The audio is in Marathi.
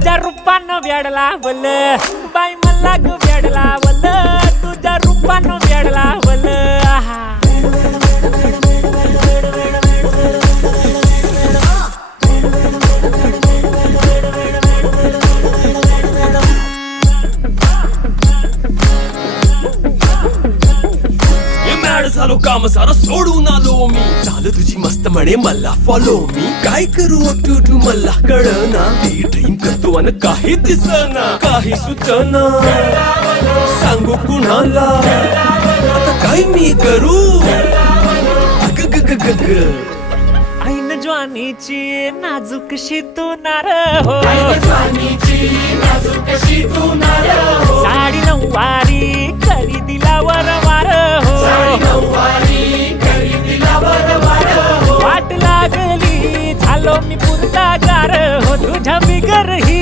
तुझ्या रूपानं वेडला वल बाई मला ग वेडला वल तुझ्या रूपानं वेडला वल झालो काम सारा सोडून आलो मी झालं तुझी मस्त म्हणे मला फॉलो मी काय करू टू मला कळना ते ड्रीम करतो आणि काही दिसना काही सुचना सांगू कुणाला आता काय मी करू ऐन ज्वानीची नाजूकशी तू नार हो साडी नऊवारी खरेदीला वरवार हो वाट लागली झालो मी पुरता गार हो तुझ्या बिगर ही